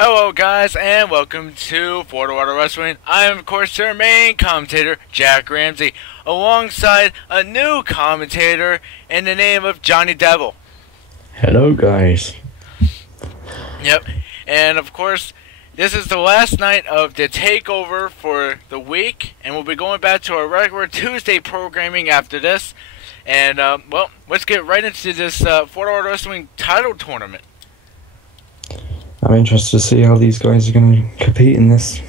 Hello guys and welcome to FWW Wrestling. I am of course your main commentator, Jack Ramsey, alongside a new commentator in the name of Johnny Devil. Hello guys. Yep, and of course this is the last night of the takeover for the week, and we'll be going back to our regular Tuesday programming after this. And well, let's get right into this FWW Wrestling title tournament. I'm interested to see how these guys are going to compete in this.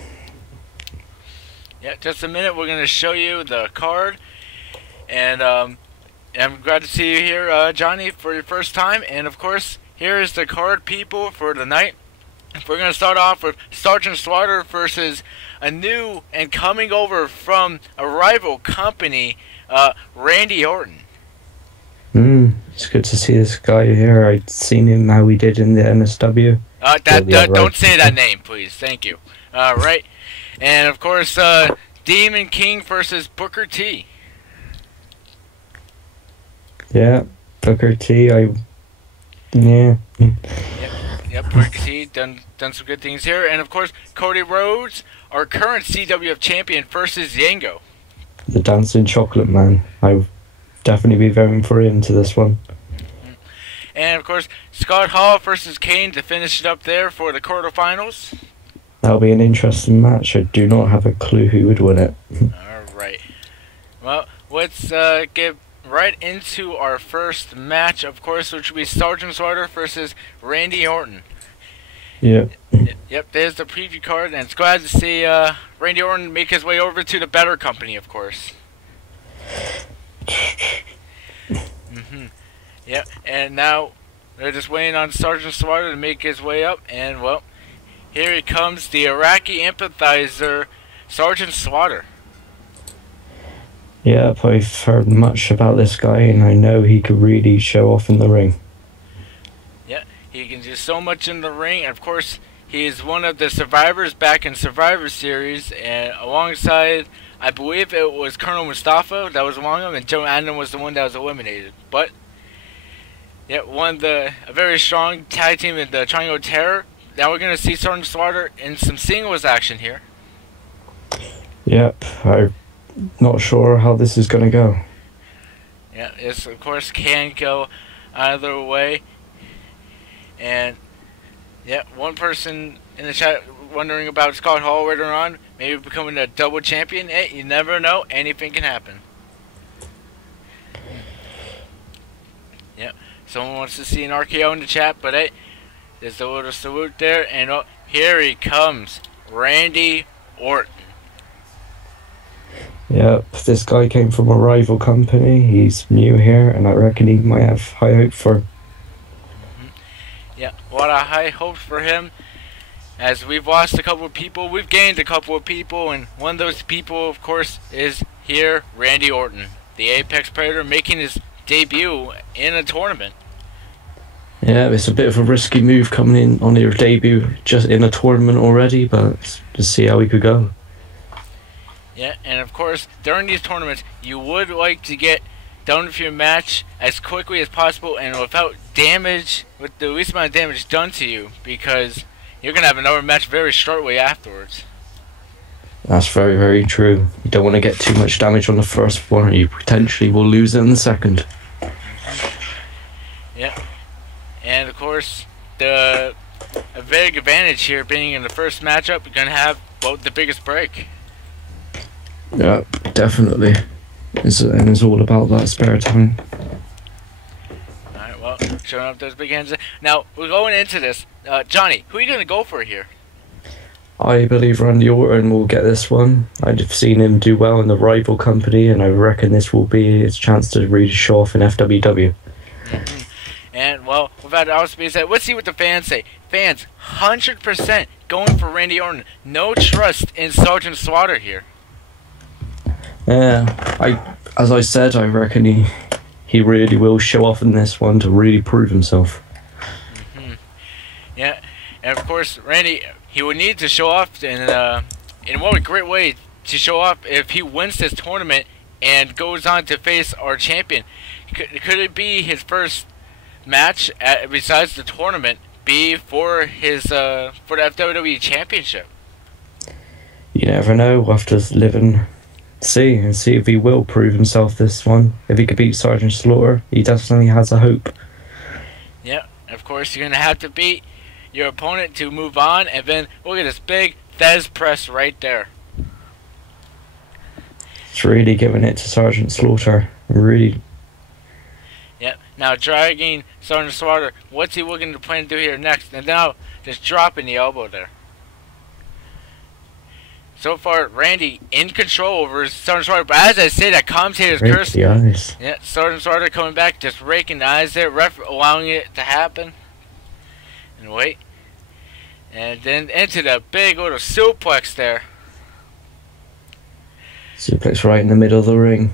Yeah, just a minute. We're going to show you the card. And I'm glad to see you here, Johnny, for your first time. And, of course, here is the card, people, for the night. We're going to start off with Sergeant Slaughter versus a new and coming over from a rival company, Randy Orton. It's good to see this guy here. I'd seen him how he did in the NSW. Don't say that name, please. Thank you. Right. And, of course, Demon King versus Booker T. Yeah, Booker T. Yeah. Yep, Booker T. Done some good things here. And, of course, Cody Rhodes, our current CWF champion, versus Yango. The Dancing Chocolate Man. I'll definitely be voting for him to this one. And, of course, Scott Hall versus Kane to finish it up there for the quarterfinals. That'll be an interesting match. I do not have a clue who would win it. Alright. Well, let's get right into our first match, of course, which will be Sergeant Slaughter versus Randy Orton. Yep. Yep, there's the preview card, and it's glad to see Randy Orton make his way over to the better company, of course. Yep, and now they're just waiting on Sergeant Slaughter to make his way up, and well, here he comes, the Iraqi empathizer, Sergeant Slaughter. Yep, I've heard much about this guy, and I know he could really show off in the ring. Yeah, he can do so much in the ring, and of course, he is one of the survivors back in Survivor Series, and alongside, I believe it was Colonel Mustafa that was among them, and Joe Adam was the one that was eliminated. But yeah, a very strong tag team in the Triangle of Terror. Now we're going to see Sergeant Slaughter in some singles action here. Yep, I'm not sure how this is going to go. Yeah, this of course can go either way. And yeah, one person in the chat wondering about Scott Hall later on, maybe becoming a double champion. Hey, you never know, anything can happen. Yep. Someone wants to see an RKO in the chat, but hey, there's a little salute there, and oh, here he comes, Randy Orton. Yep, this guy came from a rival company. He's new here, and I reckon he might have high hope for. Yeah, a lot of high hopes for him. As we've lost a couple of people, we've gained a couple of people, and one of those people, of course, is here, Randy Orton, the Apex Predator, making his debut in a tournament. Yeah, it's a bit of a risky move coming in on your debut just in a tournament already, but just see how we could go. Yeah, and of course, during these tournaments, you would like to get done with your match as quickly as possible and without damage, with the least amount of damage done to you, because you're going to have another match very shortly afterwards. That's very, very true. You don't want to get too much damage on the first one, or you potentially will lose it in the second. Yeah. And of course, a big advantage here being in the first matchup, you're going to have both the biggest break. Yeah, definitely. And it's all about that spare time. Alright, well, showing up those big hands. Now, we're going into this. Johnny, who are you going to go for here? I believe Randy Orton will get this one. I've seen him do well in the rival company, and I reckon this will be his chance to really show off in FWW. And, well, without else being said, let's see what the fans say. Fans, 100% going for Randy Orton. No trust in Sergeant Slaughter here. Yeah, as I said, I reckon he really will show off in this one to really prove himself. Yeah, and of course, Randy, he would need to show off in what a great way to show off if he wins this tournament and goes on to face our champion. Could it be his first match besides the tournament be for his for the FWW Championship? You never know. We'll have to live and see if he will prove himself this one. If he could beat Sergeant Slaughter, he definitely has a hope. Yeah, of course you're gonna have to beat your opponent to move on, and then look at this big Thez press right there. It's really giving it to Sergeant Slaughter. Really. Yep. Now dragging Sergeant Slaughter. What's he looking to plan to do here next? And now just dropping the elbow there. So far, Randy in control over Sergeant Slaughter. But as I say, that commentator's curse. The eyes. Yeah, Sergeant Slaughter coming back, just raking the eyes there. Ref allowing it to happen. And wait. And then into the big little suplex there. Suplex right in the middle of the ring.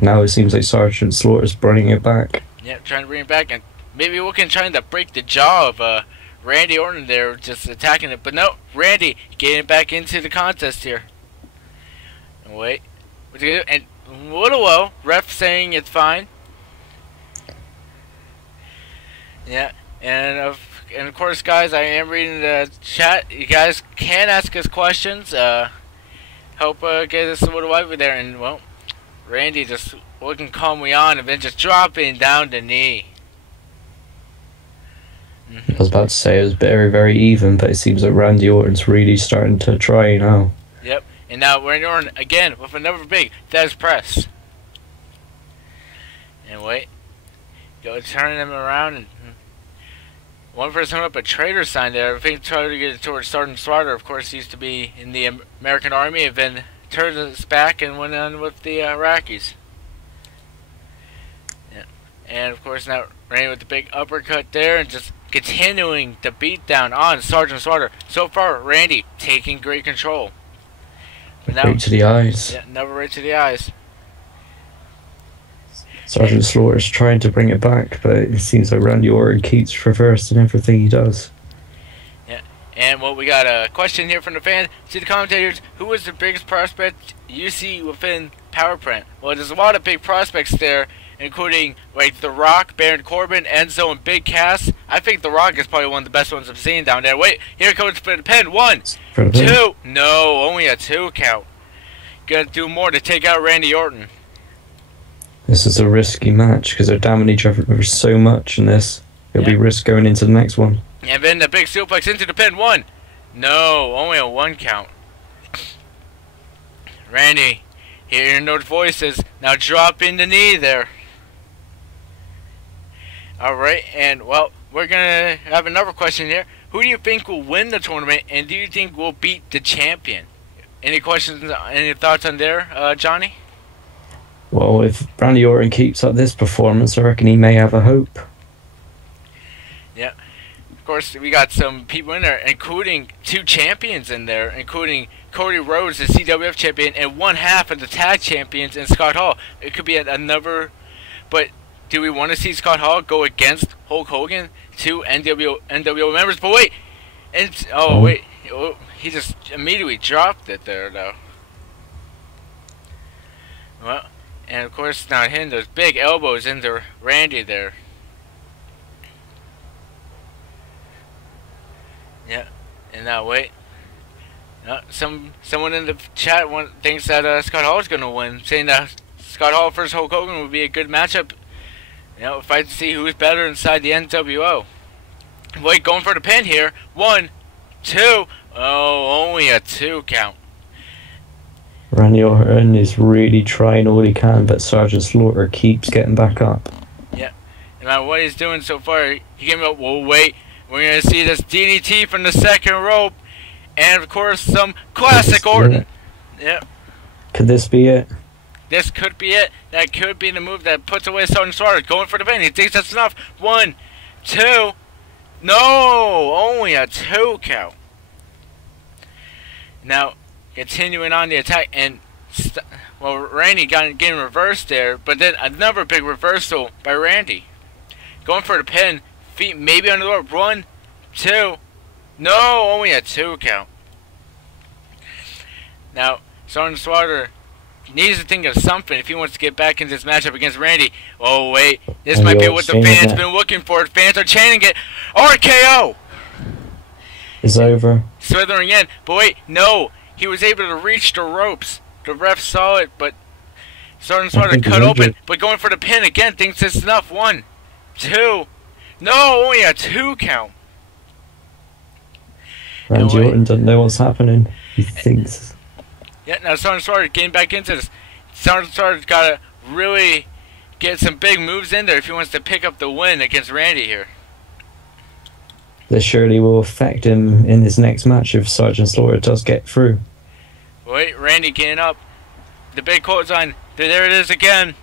Now it seems like Sergeant Slaughter's bringing it back. Yep, trying to bring it back, and maybe looking trying to break the jaw of Randy Orton there, just attacking it. But no, Randy getting back into the contest here. And wait, what's he gonna do? And little low, ref saying it's fine. Yeah, and of course, guys, I am reading the chat. You guys can ask us questions. Help get us a little over there, and well, Randy just looking calmly on, and then just dropping down the knee. I was about to say it was very, very even, but it seems like Randy Orton's really starting to try now. Yep, and now Randy Orton again with another big Thez press. And wait, go turning him around, and one person up a traitor sign there. I think trying to get it towards Sergeant Slaughter. Of course, used to be in the American Army, and then turned his back and went on with the Iraqis. Yeah. And of course now Randy with the big uppercut there, and just continuing the beatdown on Sergeant Slaughter. So far, Randy taking great control. But now, right to the eyes. Yeah, never right to the eyes. Sergeant Slaughter's trying to bring it back, but it seems like Randy Orton keeps reversing everything he does. Yeah, and well, we got a question here from the fans. To the commentators, who is the biggest prospect you see within Power Plant? Well, there's a lot of big prospects there, including like The Rock, Baron Corbin, Enzo, and Big Cass. I think The Rock is probably one of the best ones I've seen down there. Wait, here comes for the pin. 1, 2. No, only a 2 count. Gonna do more to take out Randy Orton. This is a risky match because they're damaging each other so much in this. It'll be risk going into the next one. And then the big suplex into the pin. 1. No, only a 1 count. Randy, hearing those voices. Now dropping the knee there. Alright, and well, we're going to have another question here. Who do you think will win the tournament, and do you think will beat the champion? Any questions, any thoughts on there, Johnny? Well, if Randy Orton keeps up this performance, I reckon he may have a hope. Yeah. Of course, we got some people in there, including 2 champions in there, including Cody Rhodes, the CWF champion, and 1/2 of the tag champions in Scott Hall. It could be another, but do we want to see Scott Hall go against Hulk Hogan, 2 NWO members? But wait, and wait, he just immediately dropped it there, though. Well, and of course now hitting those big elbows into Randy there. Yeah, and now wait. Someone in the chat thinks that Scott Hall is gonna win, saying that Scott Hall versus Hulk Hogan would be a good matchup. You know, fight to see who's better inside the NWO. Wait, going for the pin here. 1, 2. Oh, only a 2 count. Randy Orton is really trying all he can, but Sergeant Slaughter keeps getting back up. Yeah. And what he's doing so far, he came up. Well, wait. We're going to see this DDT from the second rope. And, of course, some classic Orton. Yep. Could this be it? This could be it. That could be the move that puts away Sergeant Slaughter. Going for the pin. He thinks that's enough. 1, 2. No! Only a 2 count. Now, continuing on the attack. And, well, Randy getting reversed there. But then another big reversal by Randy. Going for the pin. Feet maybe on the door. 1, 2. No! Only a 2 count. Now, Sergeant Slaughter needs to think of something if he wants to get back into this matchup against Randy. Oh wait, this And might be you're what the saying fans that been looking for. Fans are chanting it. RKO. it's over. Slithering in, but wait, no, he was able to reach the ropes. The ref saw it, but Sergeant I Slaughter think he's cut open. injured. But going for the pin again, thinks it's enough. 1, 2. No, only a 2 count. Randy wait. Orton doesn't know what's happening. He thinks. Yeah, now Sergeant Slaughter getting back into this. Sergeant Slaughter's got to really get some big moves in there if he wants to pick up the win against Randy here. This surely will affect him in his next match if Sergeant Slaughter does get through. Wait, Randy getting up. The big quote's on. There it is again.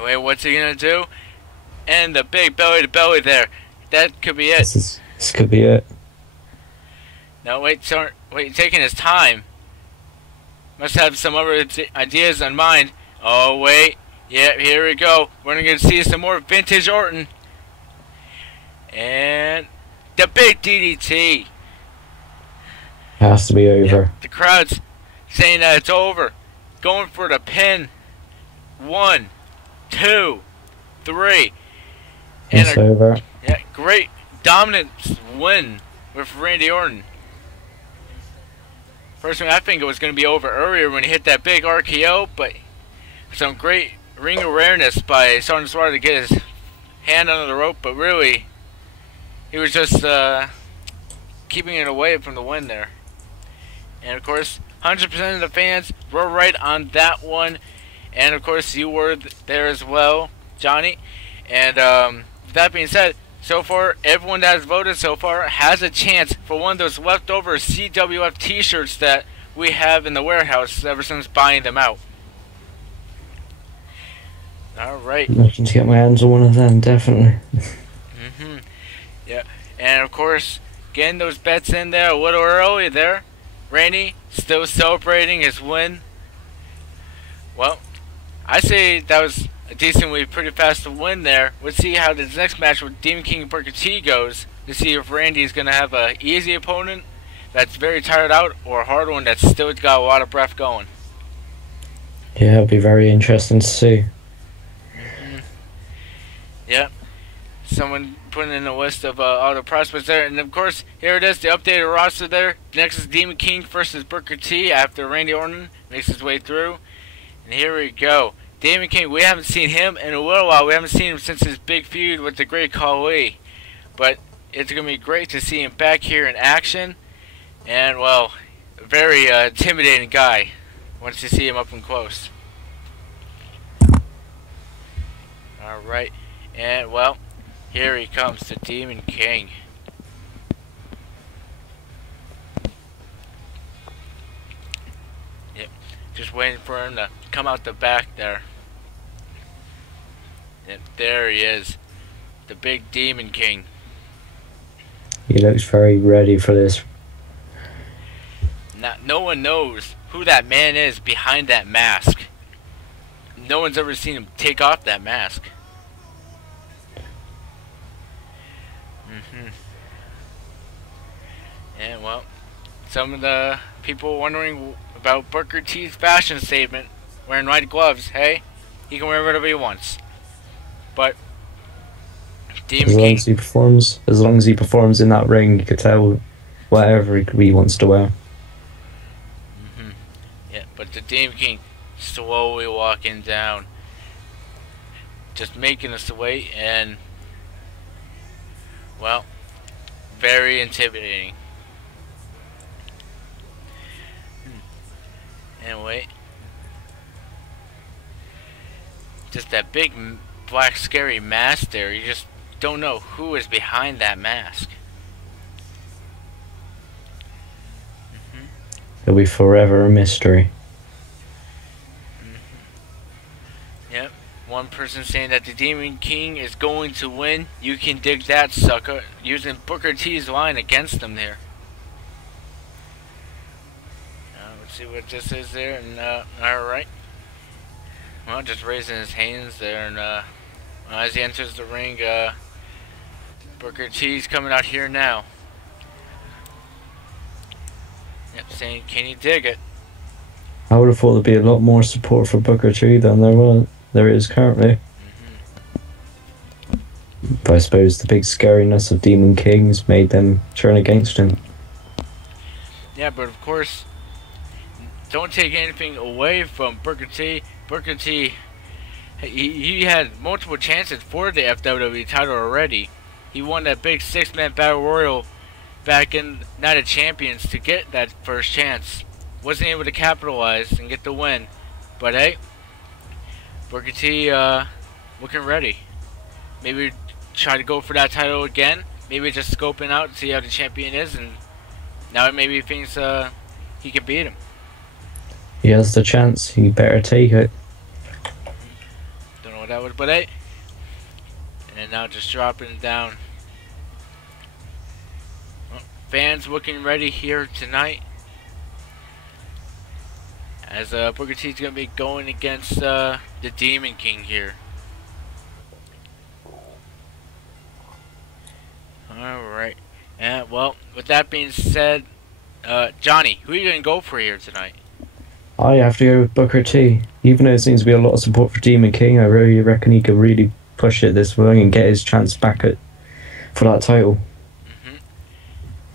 Wait, what's he going to do? And the big belly to belly there. That could be it. This could be it. No, wait, taking his time. Must have some other ideas in mind. Oh, wait. Yeah, here we go. We're going to see some more vintage Orton. And the big DDT. Has to be over. Yeah, the crowd's saying that it's over. Going for the pin. 1, 2, 3. And It's over. yeah, great dominant win with Randy Orton. Personally, I think it was going to be over earlier when he hit that big RKO, but some great ring awareness by Sergeant Slaughter to get his hand under the rope, but really, he was just keeping it away from the win there. And of course, 100% of the fans were right on that one, and of course, you were there as well, Johnny. And with that being said, so far, everyone that has voted so far has a chance for one of those leftover CWF t-shirts that we have in the warehouse ever since buying them out. Alright. Looking to get my hands on one of them, definitely. Yeah. And of course, getting those bets in there a little early there. Randy still celebrating his win. Well, I say that was a decently pretty fast win there. Let's see how this next match with Demon King and Booker T goes to see if Randy is going to have an easy opponent that's very tired out or a hard one that's still got a lot of breath going. Yeah, it'll be very interesting to see. Yep. Someone putting in a list of all the prospects there. And of course, here it is, the updated roster there. Next is Demon King versus Booker T after Randy Orton makes his way through. And here we go. Demon King, we haven't seen him in a little while. We haven't seen him since his big feud with the Great Khali. But it's going to be great to see him back here in action. And, well, a very intimidating guy once you see him up and close. Alright. And, well, here he comes, the Demon King. Yep. Just waiting for him to come out the back there. And there he is, the big Demon King. He looks very ready for this. Now, no one knows who that man is behind that mask. No one's ever seen him take off that mask. And, well, some of the people wondering about Booker T's fashion statement, wearing white gloves. Hey, he can wear whatever he wants. But Demon King, As long as he performs in that ring, you could tell whatever he wants to wear. yeah, but the Demon King slowly walking down, just making us wait, and, well, very intimidating. And wait, just that big black scary mask there. You just don't know who is behind that mask. It'll be forever a mystery. Yep. One person saying that the Demon King is going to win. You can dig that, sucker. Using Booker T's line against them there. Let's see what this is there. And alright. Well, just raising his hands there, and as he enters the ring, Booker T's coming out here now. Yep, saying, can you dig it? I would have thought there'd be a lot more support for Booker T than there is currently. But I suppose the big scariness of Demon Kings made them turn against him. Yeah, but of course, don't take anything away from Booker T. Booker T, he had multiple chances for the FWW title already. He won that big 6-man battle royal back in Night of Champions to get that first chance. Wasn't able to capitalize and get the win. But hey, Booker T looking ready. Maybe try to go for that title again. Maybe just scoping out and see how the champion is, and now maybe he thinks he can beat him. He has the chance. He better take it. Don't know what that was, but hey. And now just dropping down. Well, fans looking ready here tonight, as Booker T is going to be going against the Demon King here. Alright. And well, with that being said, Johnny, who are you going to go for here tonight? I have to go with Booker T. Even though there seems to be a lot of support for Demon King, I really reckon he could really push it this way and get his chance back for that title.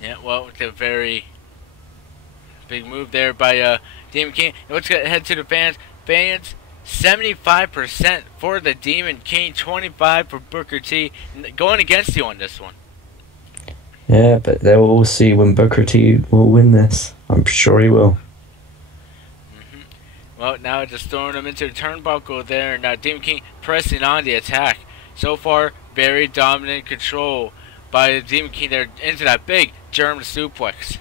Yeah, well, it's a very big move there by Demon King. Let's head to the fans. Fans, 75% for the Demon King, 25% for Booker T. Going against you on this one. Yeah, but they'll all see when Booker T will win this. I'm sure he will. Well, now just throwing him into the turnbuckle there, and now Demon King pressing on the attack. So far, very dominant control by the Demon King there into that big German suplex.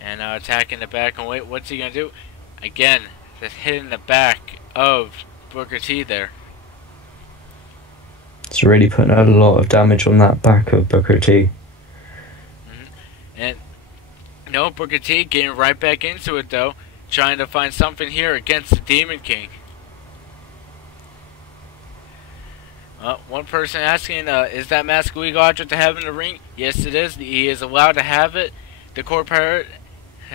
And now attacking the back, and wait, what's he going to do? Again, just hitting the back of Booker T there. It's really putting out a lot of damage on that back of Booker T. And no, Booker T getting right back into it though, trying to find something here against the Demon King. One person asking, is that mask legal to have in the ring? Yes, it is. He is allowed to have it. The corporate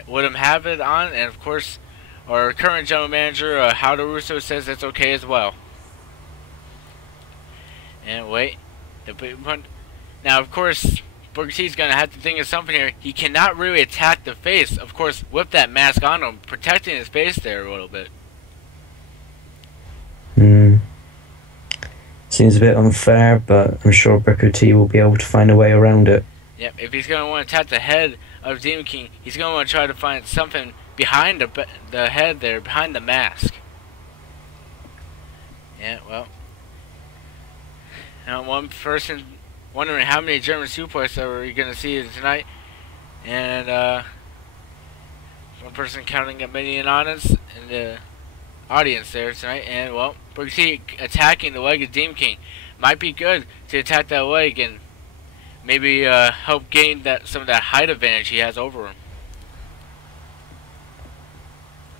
would him have it on, and of course, our current general manager, Howard Russo, says it's okay as well. And wait, the big one. Now, of course, Booker T's gonna have to think of something here. He cannot really attack the face, of course, with that mask on him, protecting his face there a little bit. Seems a bit unfair, but I'm sure Booker T will be able to find a way around it. Yep, if he's gonna want to attack the head of Demon King, he's gonna want to try to find something behind the head there, behind the mask. Yeah, well. Now, one person wondering how many German suplexes are we going to see tonight, and one person counting a million on us in the audience there tonight, and well, Booker T attacking the leg of Demon King. Might be good to attack that leg and maybe help gain some of that height advantage he has over him.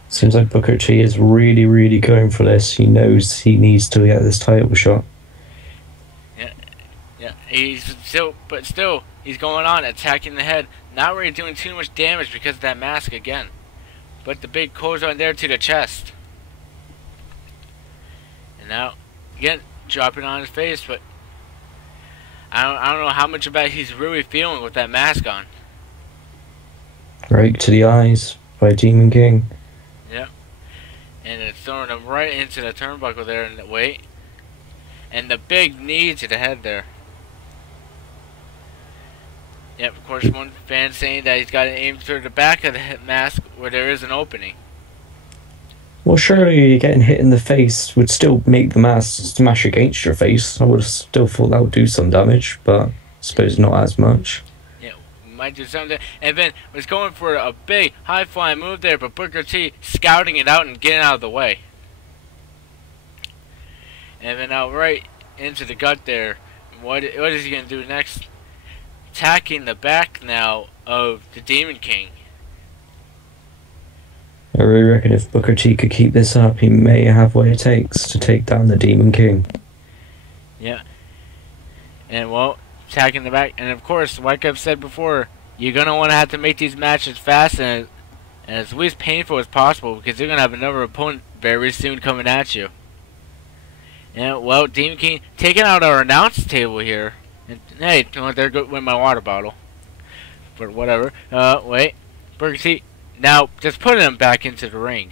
Seems like Booker T is really, really going for this. He knows he needs to get this title shot. Yeah, he's still he's going on attacking the head, not really doing too much damage because of that mask again. But the big clothesline there to the chest. And now, again, dropping on his face, but I don't know how much of that he's really feeling with that mask on. Right to the eyes by Demon King. Yep. And it's throwing him right into the turnbuckle there in the weight. And the big knee to the head there. Yep, of course, one fan saying that he's got to aim for the back of the mask where there is an opening. Well, surely getting hit in the face would still make the mask smash against your face. I would have still thought that would do some damage, but I suppose not as much. Yeah, might do something. And then was going for a big high-flying move there, but Booker T scouting it out and getting out of the way. And then out right into the gut there. What is he going to do next? Attacking the back now of the Demon King. I really reckon if Booker T could keep this up, he may have what it takes to take down the Demon King. Yeah. And well, attacking the back. And of course, like I've said before, you're going to want to have to make these matches fast. And and as least painful as possible because you're gonna have another opponent very soon coming at you. And well, Demon King taking out our announce table here. And hey, there go with my water bottle. But whatever. Wait, Burger T. Now just putting him back into the ring.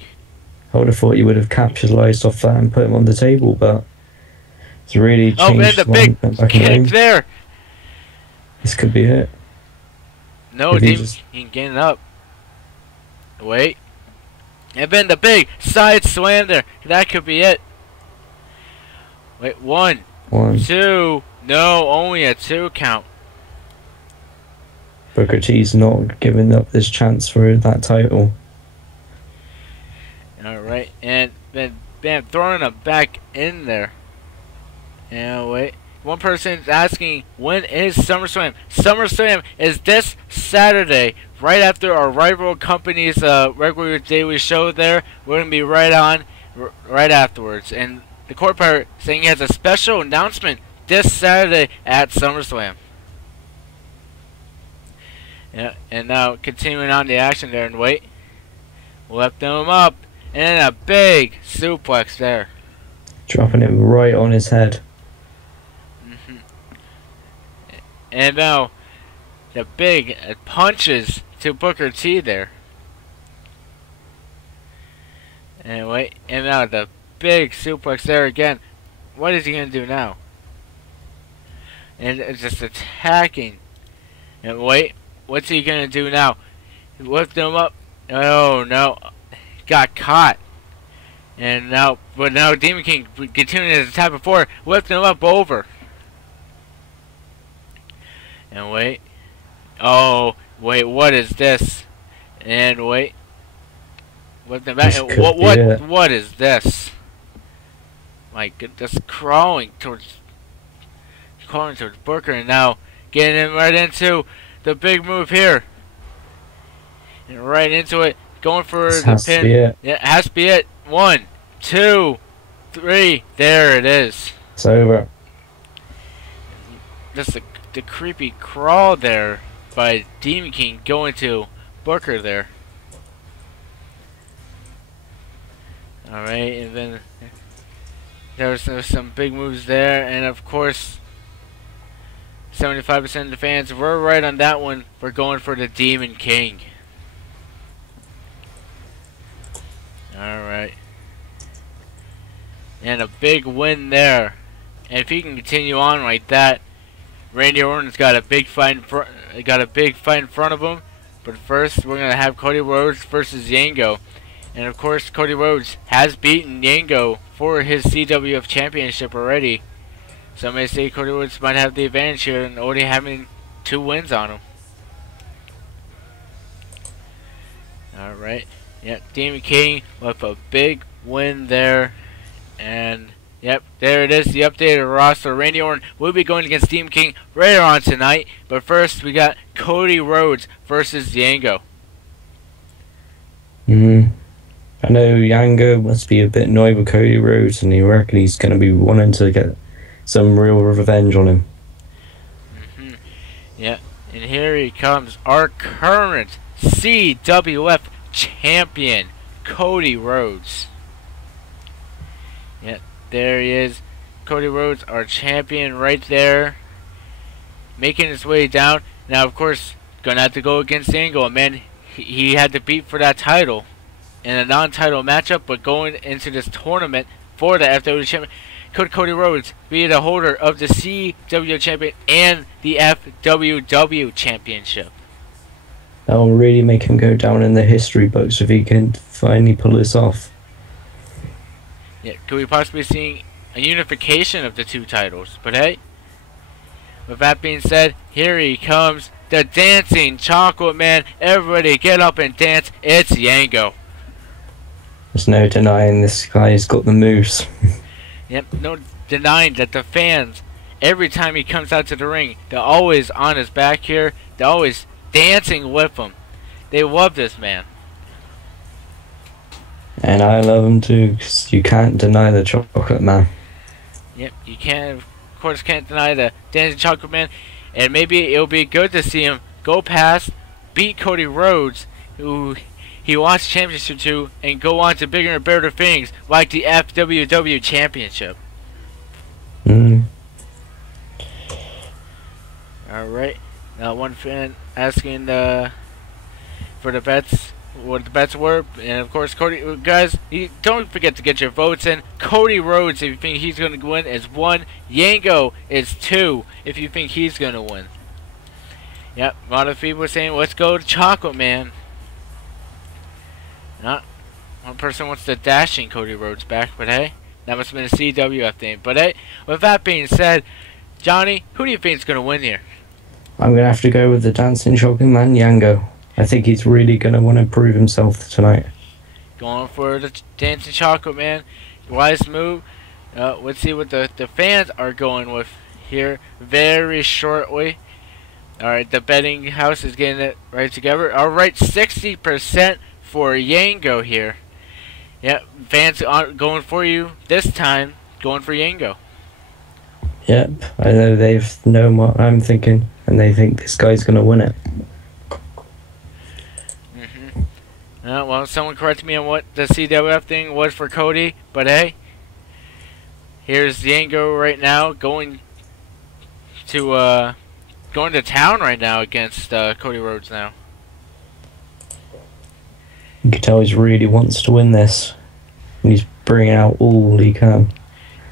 I would have thought you would have capitalized off that and put him on the table, but it's really changed. Oh man, the big kick there. This could be it. No, Demon King getting up. Wait. And then the big side slam there. That could be it. Wait, one. 2. No, only a 2 count. Booker T's not giving up this chance for that title. Alright, and then bam, throwing him back in there. And wait. One person's asking, when is SummerSlam? SummerSlam is this Saturday, right after our rival company's regular daily show there. We're going to be right on, right afterwards. And the Court Pirate saying he has a special announcement this Saturday at SummerSlam. Yeah, and now continuing on the action there, and wait. Left him up, and a big suplex there. Dropping him right on his head. And now, the big punches to Booker T there. And wait, and now the big suplex there again. What is he going to do now? And it's just attacking. And wait, what's he going to do now? Lift him up. Oh no, got caught. And now, but now Demon King continuing his attack before, lifting him up over. And wait. Oh, wait, what is this? And wait. Lift him back. And what is this? My goodness, crawling towards Booker, and now getting him right into the big move here. And right into it, going for the pin. Yeah, it has to be it. 1, 2, 3. There it is. It's over. Just the creepy crawl there by Demon King going to Booker there. Alright, and then there was some big moves there, and of course 75% of the fans were right on that one for going for the Demon King. Alright. And a big win there. And if he can continue on like that, Randy Orton's got a big fight in front of him. But first, we're gonna have Cody Rhodes versus Yango, and of course, Cody Rhodes has beaten Yango for his CWF Championship already. Some may say Cody Rhodes might have the advantage here, and already having 2 wins on him. All right, yeah, Demon King with a big win there, and. Yep, there it is, the updated roster. Randy Orton will be going against Demon King later on tonight. But first, we got Cody Rhodes versus Yango. I know Yango must be a bit annoyed with Cody Rhodes, and he reckons he's going to be wanting to get some real revenge on him. Yeah, and here he comes, our current CWF champion, Cody Rhodes. Yeah. There he is, Cody Rhodes, our champion right there, making his way down. Now, of course, gonna have to go against Angle. Man, he had to beat for that title in a non-title matchup, but going into this tournament for the FWW champion, could Cody Rhodes be the holder of the CWF champion and the FWW championship? That will really make him go down in the history books if he can finally pull this off. Yeah, could we possibly see a unification of the 2 titles? But hey, with that being said, here he comes, the dancing chocolate man. Everybody get up and dance. It's Yango. There's no denying this guy's got the moves. Yep, no denying that the fans, every time he comes out to the ring, they're always on his back here. They're always dancing with him. They love this man. And I love him too, because you can't deny the chocolate man. Yep, you can't, of course, can't deny the dancing chocolate man. And maybe it'll be good to see him go past, beat Cody Rhodes, who he wants championship to and go on to bigger and better things like the FWW Championship. Mm. Alright. Now one fan asking for the bets, what the bets were, and of course Cody, guys, don't forget to get your votes in. Cody Rhodes, if you think he's going to win, is 1. Yango is 2, if you think he's going to win. Yep, a lot of people are saying, let's go to Chocolate Man. Not one person wants the dashing Cody Rhodes back, but hey, that must have been a CWF thing. But hey, with that being said, Johnny, who do you think is going to win here? I'm going to have to go with the dancing shocking man, Yango. I think he's really going to want to prove himself tonight. Going for the dancing chocolate man. Wise move. Let's see what the fans are going with here very shortly. Alright, the betting house is getting it right together. Alright, 60% for Yango here. Yep, fans aren't going for you this time. Going for Yango. Yep, I know they've known what I'm thinking, and they think this guy's going to win it. Well, someone correct me on what the CWF thing was for Cody, but hey, here's Yango right now going to town right now against Cody Rhodes now. You can tell he really wants to win this, and he's bringing out all he can.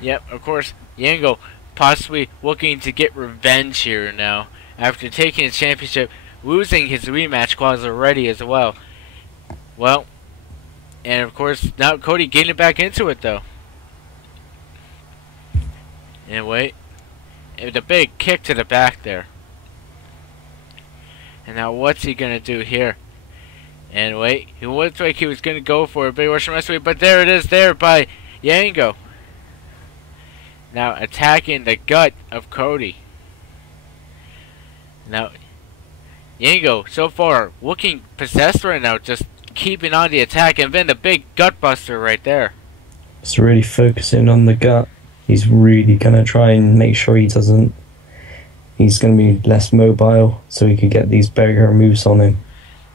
Yep, of course, Yango possibly looking to get revenge here now after taking his championship, losing his rematch clause already as well. Well, and of course, now Cody getting back into it, though. And wait. And the big kick to the back there. And now what's he going to do here? And wait. He looked like he was going to go for a big Russian wrestling, but there it is there by Yango. Now attacking the gut of Cody. Now, Yango, so far, looking possessed right now, just keeping on the attack, and then the big gut buster right there. He's really focusing on the gut. He's really going to try and make sure he doesn't. He's going to be less mobile so he can get these bigger moves on him.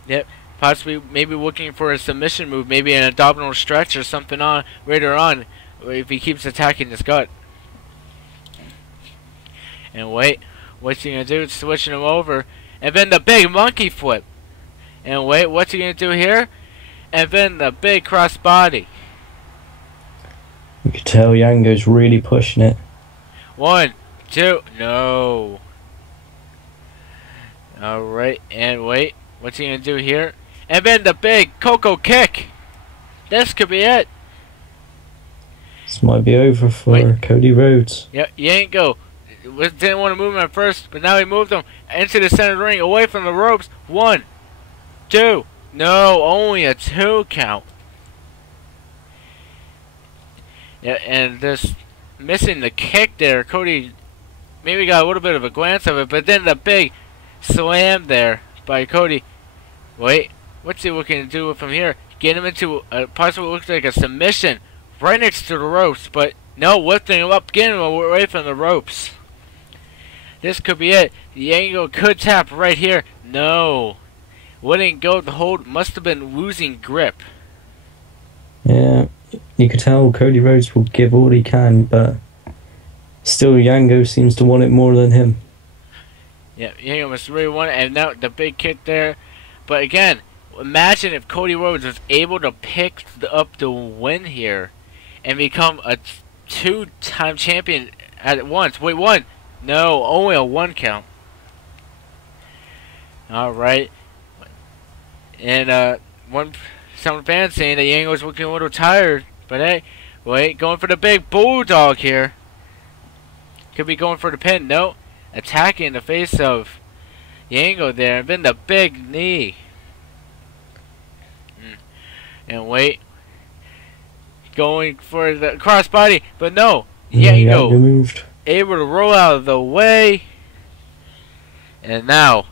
Yep, possibly maybe looking for a submission move, maybe an abdominal stretch or something on later on if he keeps attacking his gut. And wait, what's he going to do? Switching him over, and then the big monkey flip. And wait, what's he going to do here? And then the big crossbody. You can tell Yango's really pushing it. 1, 2, no. Alright, and wait, what's he going to do here? And then the big Coco kick. This could be it. This might be over for Cody Rhodes. Yep, Yango didn't want to move him at first, but now he moved him into the center of the ring, away from the ropes. 1, 2. No, only a 2 count. Yeah, and this missing the kick there. Cody maybe got a little bit of a glance of it, but then the big slam there by Cody. Wait, what's he looking to do from here? Get him into a possibly looks like a submission right next to the ropes, but no, lifting him up, getting him away from the ropes. This could be it. The angle could tap right here. No. Wouldn't go. The hold must have been losing grip. Yeah, you could tell Cody Rhodes will give all he can, but still Yango seems to want it more than him. Yeah, Yango must really want it, and now the big kick there. But again, imagine if Cody Rhodes was able to pick up the win here and become a 2-time champion at once. Wait, 1? No, only a 1 count. Alright. And some fans saying that Yango was looking a little tired. But hey, wait, going for the big bulldog here. Could be going for the pin. No. Attacking the face of Yango there. And then the big knee. And wait. Going for the crossbody. But no. Yango moved. Able to roll out of the way. And now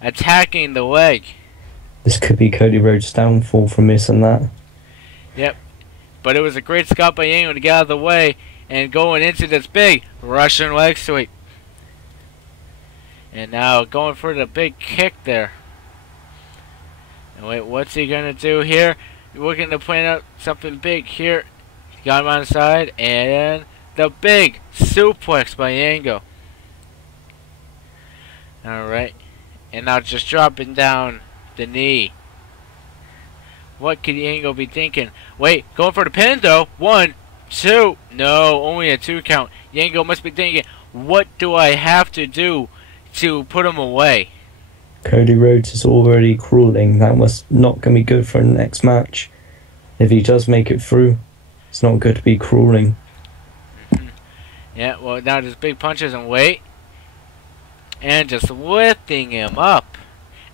attacking the leg. This could be Cody Rhodes' downfall from missing that. Yep. But it was a great scout by Yango to get out of the way and going into this big Russian leg sweep. And now going for the big kick there. Wait, what's he gonna do here? We're gonna plan out something big here. Got him on the side, and the big suplex by Yango. Alright. And now just dropping down the knee. What could Yango be thinking? Wait, going for the pin though. 1, 2. No, only a 2 count. Yango must be thinking, what do I have to do to put him away? Cody Rhodes is already crawling. That was not going to be good for the next match. If he does make it through, it's not good to be crawling. Yeah, well, now there's big punches and wait. And just lifting him up.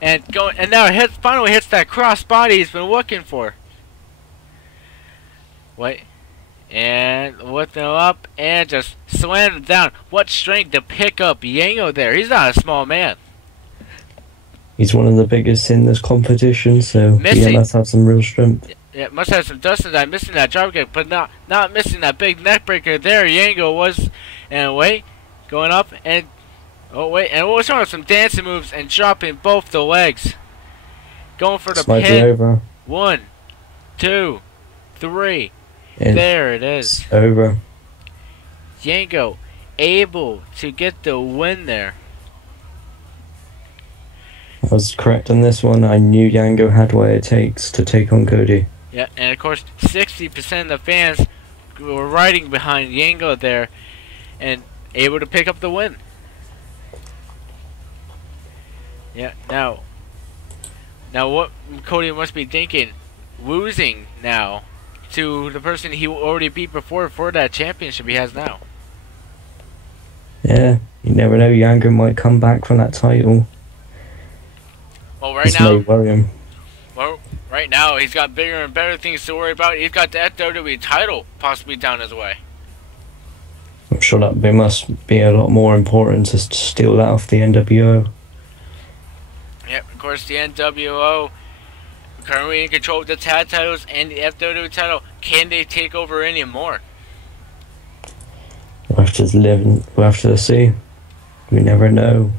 And now finally hits that cross body he's been looking for. Wait. And lifting him up and just slammed him down. What strength to pick up Yango there. He's not a small man. He's one of the biggest in this competition, so he must have some real strength. Yeah, must have some dust in that, missing that drop kick, but not missing that big neck breaker there. Yango was, and wait, going up, and oh wait, and we're showing some dancing moves and dropping both the legs. Going for the pin. Over. 1, 2, 3. Yeah. There it is. Over. Yango able to get the win there. I was correct on this one. I knew Yango had what it takes to take on Cody. Yeah, and of course, 60% of the fans were riding behind Yango there and able to pick up the win. Yeah, now what Cody must be thinking, losing now to the person he already beat before for that championship he has now. Yeah, you never know, Yango might come back from that title. Well, right this now, may worry him. Well, right now he's got bigger and better things to worry about. He's got the FWW title possibly down his way. I'm sure that must be a lot more important to steal that off the NWO. Yep, of course the NWO currently in control of the tag titles and the FWW title. Can they take over anymore? We'll have to see. We never know.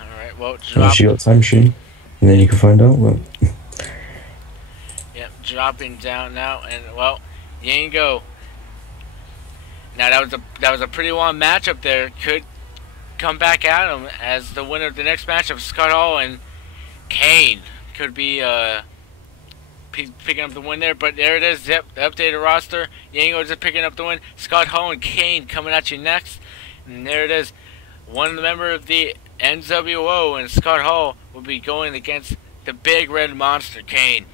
Alright, well, Unless you got time machine, and then you can find out. Well. Yep, dropping down now, and well, Yango. Now that was a pretty long matchup there. Could come back at him as the winner of the next matchup. Scott Hall and Kane could be picking up the win there, but there it is. Yep, the updated roster. Yango just picking up the win. Scott Hall and Kane coming at you next, and there it is. One member of the NWO and Scott Hall will be going against the big red monster Kane.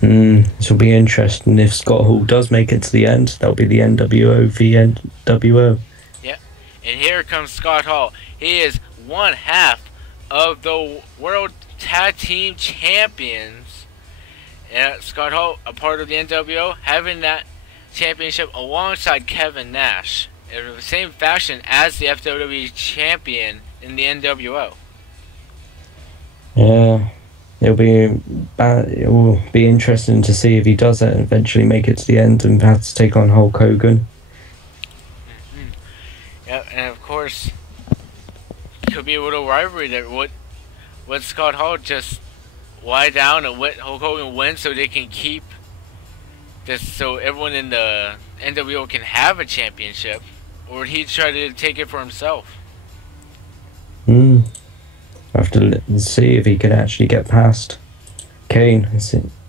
This will be interesting. If Scott Hall does make it to the end, that'll be the NWO v NWO. Yep, and here comes Scott Hall. He is one half of the World Tag Team Champions. Scott Hall, a part of the NWO, having that championship alongside Kevin Nash in the same fashion as the FWW champion in the NWO. Yeah, it will be interesting to see if he does it and eventually make it to the end and have to take on Hulk Hogan. Yep, and of course, could be a little rivalry there. Would Scott Hall just lie down and let Hulk Hogan win so they can keep this, so everyone in the NWO can have a championship, or would he try to take it for himself? I have to see if he can actually get past Kane,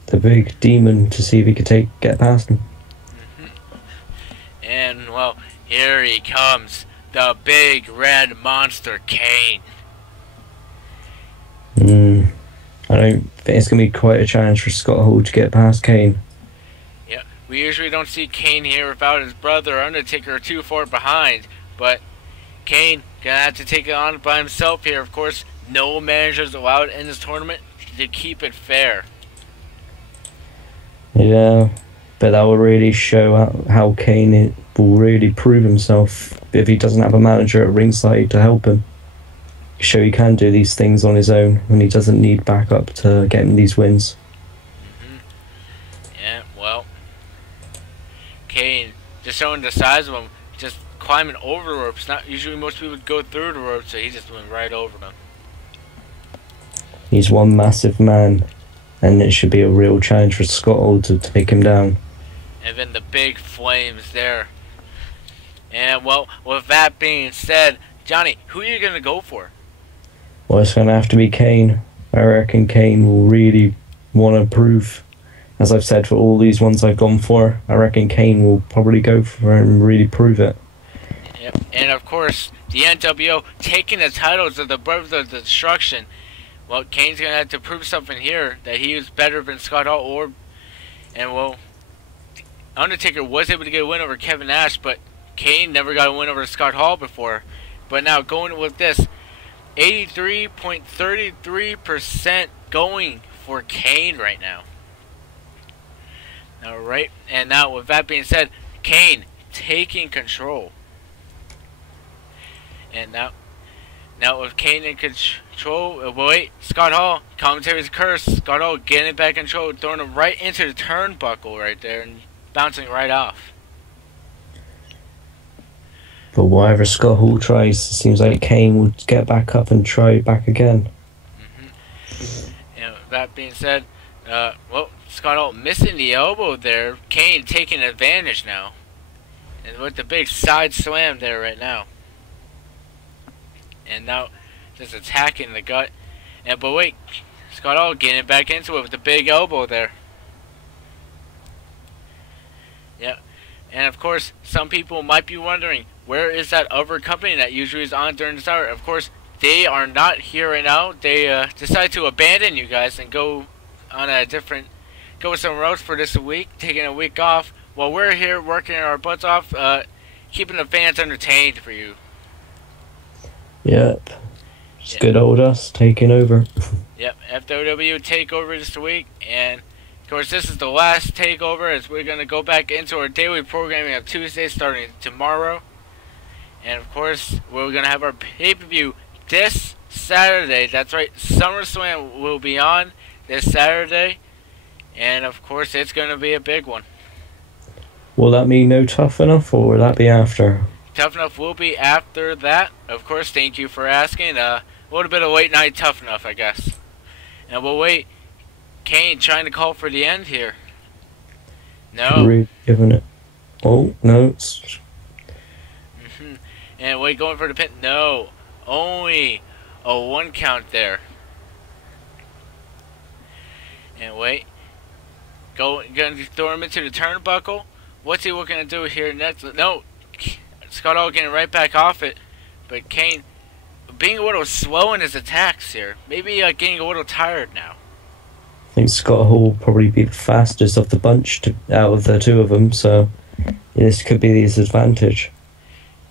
the big demon, to see if he could get past him. And well, here he comes, the big red monster Kane. I don't think it's going to be quite a challenge for Scott Hall to get past Kane. Yeah, we usually don't see Kane here without his brother Undertaker too far behind, but Kane gonna have to take it on by himself here. Of course, no managers allowed in this tournament to keep it fair. Yeah, but that will really show how Kane will really prove himself if he doesn't have a manager at ringside to help him. Show he can do these things on his own when he doesn't need backup to get him these wins. Yeah, well, Kane just showing the size of him, just climbing over the ropes. Not usually most people would go through the ropes, so he just went right over them. He's one massive man, and it should be a real challenge for Scott Hall to take him down. And then the big flames there. And well, with that being said, Johnny, who are you gonna go for? Well, it's going to have to be Kane. I reckon Kane will really want to prove, as I've said for all these ones I've gone for, I reckon Kane will probably go for it and really prove it. Yep. And of course, the NWO taking the titles of the Brothers of Destruction. Well, Kane's gonna have to prove something here, that he was better than Scott Hall, and well, Undertaker was able to get a win over Kevin Nash, but Kane never got a win over Scott Hall before. But now going with this, 83.33% going for Kane right now. Alright, and now with that being said, Kane taking control. And now with Kane in control, wait, Scott Hall, commentary's curse, Scott Hall getting back in control, throwing him right into the turnbuckle right there and bouncing right off. But whatever Scott Hall tries, it seems like Kane would get back up and try back again. And with that being said, well, Scott Hall missing the elbow there, Kane taking advantage now. And with the big side slam there right now. And now just attacking the gut. And but wait, Scott Hall getting back into it with the big elbow there. Yep. And of course, some people might be wondering, where is that other company that usually is on during this hour? Of course, they are not here right now. They decided to abandon you guys and go on a different, go somewhere else for this week, taking a week off. While we're here working our butts off, keeping the fans entertained for you. Yep. Just good old us taking over. Yep, FWW takeover this week, and of course this is the last takeover as we're going to go back into our daily programming of Tuesday starting tomorrow. And of course, we're going to have our pay-per-view this Saturday. That's right, SummerSlam will be on this Saturday. And of course, it's going to be a big one. Will that mean no Tough Enough, or will that be after? Tough Enough will be after that. Of course, thank you for asking. A little bit of late night Tough Enough, I guess. And we'll wait. Kane trying to call for the end here. No. Really giving it. Oh, no. And wait, going for the pin. No. Only a 1 count there. And wait. Going to throw him into the turnbuckle. What's he looking to do here next? No. Scott Hall getting right back off it. But Kane being a little slow in his attacks here. Maybe getting a little tired now. I think Scott Hall will probably be the fastest of the bunch out of the two of them, so this could be his advantage.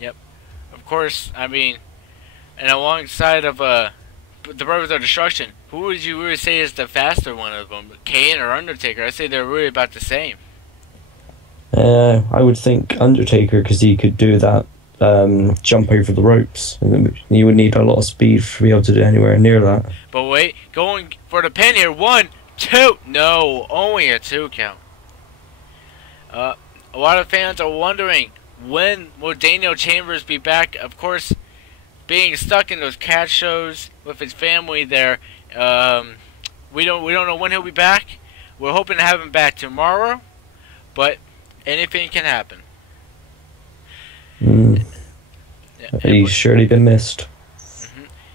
Yep. Of course, I mean, and alongside of the Brothers of Destruction, who would you really say is the faster one of them? Kane or Undertaker? I say they're really about the same. I would think Undertaker, because he could do that jump over the ropes. And you would need a lot of speed to be able to do anywhere near that. But wait, going for the pin here. 1, 2. No, only a 2 count. A lot of fans are wondering, when will Daniel Chambers be back? Of course, being stuck in those cat shows with his family there, we don't know when he'll be back. We're hoping to have him back tomorrow, but anything can happen. Yeah, he's surely been missed.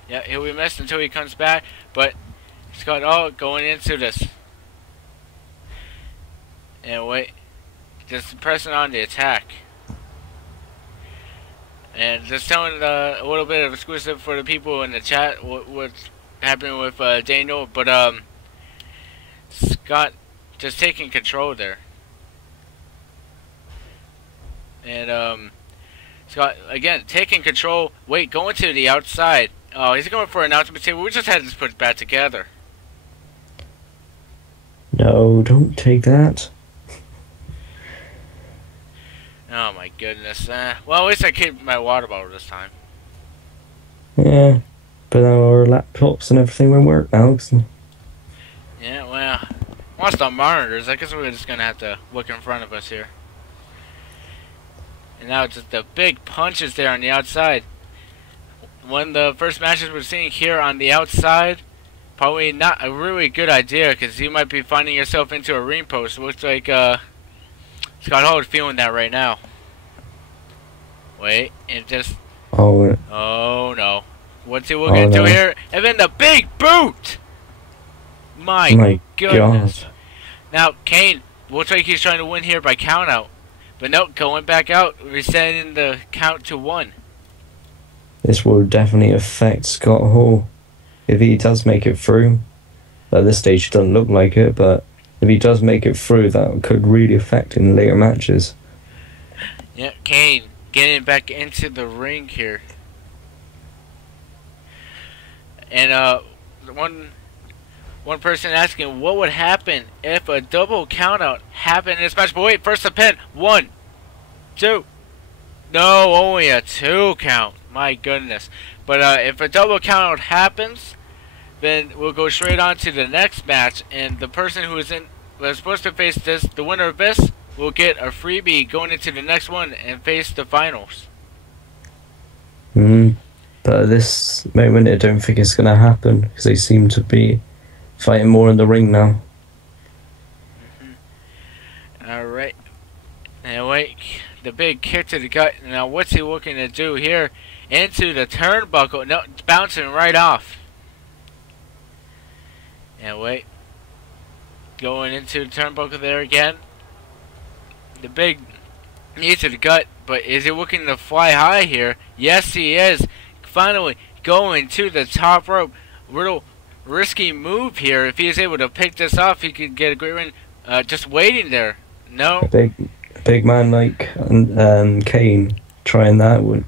Yeah, he'll be missed until he comes back, but Scott Hall going into this. And wait, just pressing on the attack. And just telling a little bit of exclusive for the people in the chat what's happening with Daniel, but Scott just taking control there. And Scott again taking control. Wait, going to the outside. Oh, he's going for an announcement table. We just had this put back together. No, don't take that. Oh my goodness. Well, at least I kept my water bottle this time. Yeah, but now our laptops and everything won't work now. Yeah, well, lost our monitors. I guess we're just gonna have to look in front of us here. And now just the big punches there on the outside. One of the first matches we're seeing here on the outside, probably not a really good idea because you might be finding yourself into a ring post. Looks like Scott Hall is feeling that right now. Wait, it just... Oh, Oh no. What's he looking to do here? And then the big boot! My goodness. God. Now, Kane looks like he's trying to win here by count out. But nope, going back out, resetting the count to 1. This will definitely affect Scott Hall if he does make it through. At this stage, it doesn't look like it, but if he does make it through, that could really affect in later matches. Yeah, Kane getting back into the ring here. And one person asking what would happen if a double countout happened in this match. But wait, first the pin. 1, 2. No, only a 2 count. My goodness. But if a double countout happens, then we'll go straight on to the next match, and the person who is supposed to face this, the winner of this, will get a freebie going into the next one and face the finals. But at this moment, I don't think it's going to happen because they seem to be fighting more in the ring now. Alright. Now wait, the big kick to the gut. Now what's he looking to do here? Into the turnbuckle. No, it's bouncing right off. And wait. Going into the turnbuckle there again. The big knee to the gut. But is he looking to fly high here? Yes, he is. Finally going to the top rope. Real risky move here. If he is able to pick this off, he could get a great win. Just waiting there. No. A big man like Kane trying that would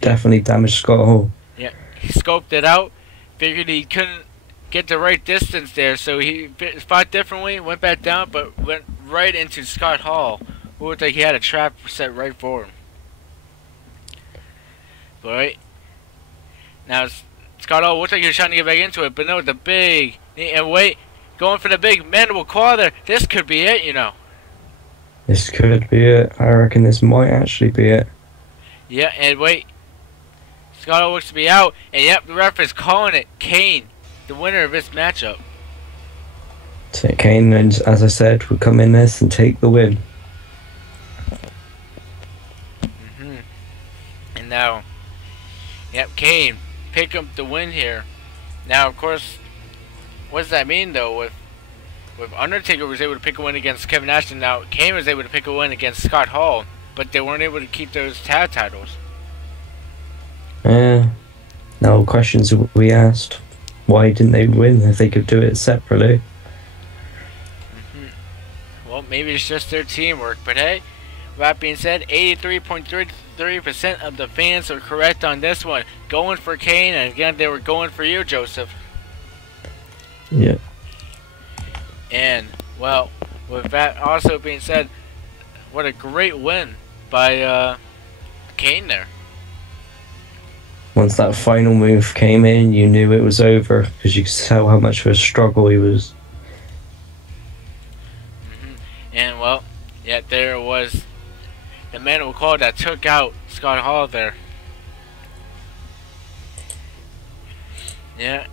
definitely damage Scott Hall. Yeah, he scoped it out. Figured he couldn't get the right distance there, so he fought differently, went back down, but went right into Scott Hall, who looked like he had a trap set right for him. But right now, Scott Hall looks like he was trying to get back into it, but no, the big knee, and wait, going for the big mandible claw there. This could be it, you know. This could be it. I reckon this might actually be it. Yeah, and wait, Scott Hall looks to be out, and yep, the ref is calling it Kane, the winner of this matchup. So Kane, and as I said, will come in this and take the win. And now, yep, Kane pick up the win here. Now, of course, what does that mean though? With Undertaker was able to pick a win against Kevin Nash, and now Kane was able to pick a win against Scott Hall, but they weren't able to keep those tag titles. Now questions will be asked. Why didn't they win if they could do it separately? Well, maybe it's just their teamwork, but hey, that being said, 83.33% of the fans are correct on this one. Going for Kane, and again, they were going for you, Joseph. Yeah. And, well, with that also being said, what a great win by Kane there. Once that final move came in, you knew it was over because you could tell how much of a struggle he was. And, well, yeah, there was the man we called that took out Scott Hall there. Yeah,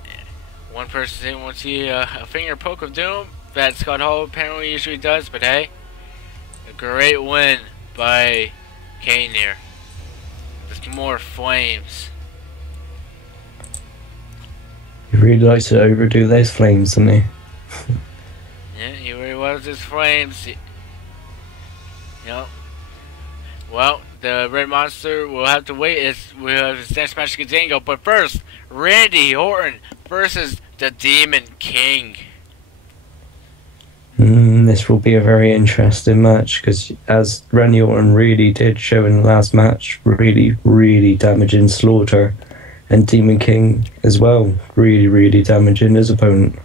one person saying wants to see a finger poke of doom that Scott Hall apparently usually does, but hey, a great win by Kane here. Just more flames. He really likes to overdo those flames, doesn't he? Yeah, he really loves his flames. Yep. Well, the Red Monster will have to wait. We have his next match against Dango. But first, Randy Orton versus the Demon King. This will be a very interesting match because, as Randy Orton really did show in the last match, really damaging Slaughter, and Demon King as well, really damaging his opponent.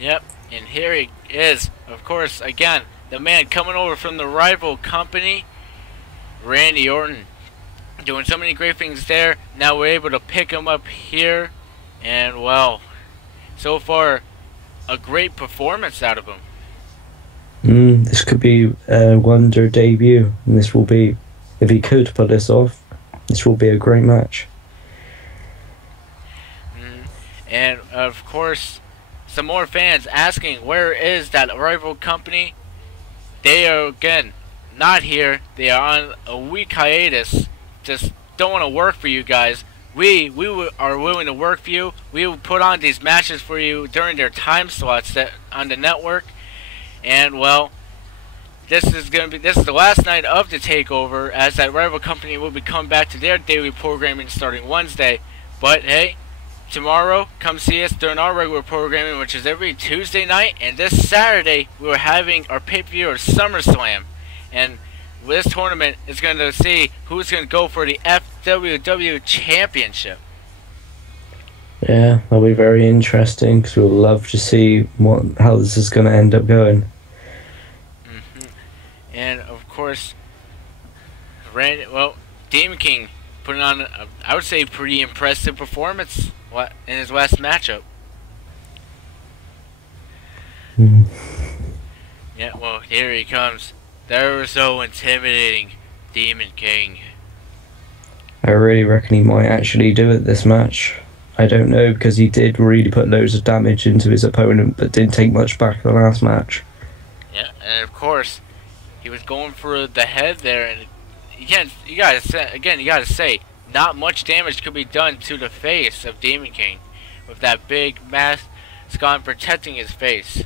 Yep, and here he is, of course, again, the man coming over from the rival company, Randy Orton, doing so many great things there. Now we're able to pick him up here, and well, so far, a great performance out of him. This could be a wonder debut, and this will be, if he could pull this off, this will be a great match. And of course, some more fans asking where is that rival company. They are again not here. They are on a week hiatus. Just don't want to work for you guys. We are willing to work for you. We will put on these matches for you during their time slots that on the network. And well, this is the last night of the takeover, as that rival company will be coming back to their daily programming starting Wednesday. But hey, tomorrow come see us during our regular programming, which is every Tuesday night. And this Saturday we are having our pay-per-view of SummerSlam, and this tournament is going to see who's going to go for the FWW Championship. Yeah, that'll be very interesting because we'll love to see how this is going to end up going. And of course, Demon King putting on, I would say, pretty impressive performance in his last matchup. Yeah, well, here he comes. They're so intimidating, Demon King. I really reckon he might actually do it this match. I don't know, because he did really put loads of damage into his opponent, but didn't take much back in the last match. Yeah, and of course, he was going for the head there, and you gotta say, not much damage could be done to the face of Demon King with that big mask protecting his face.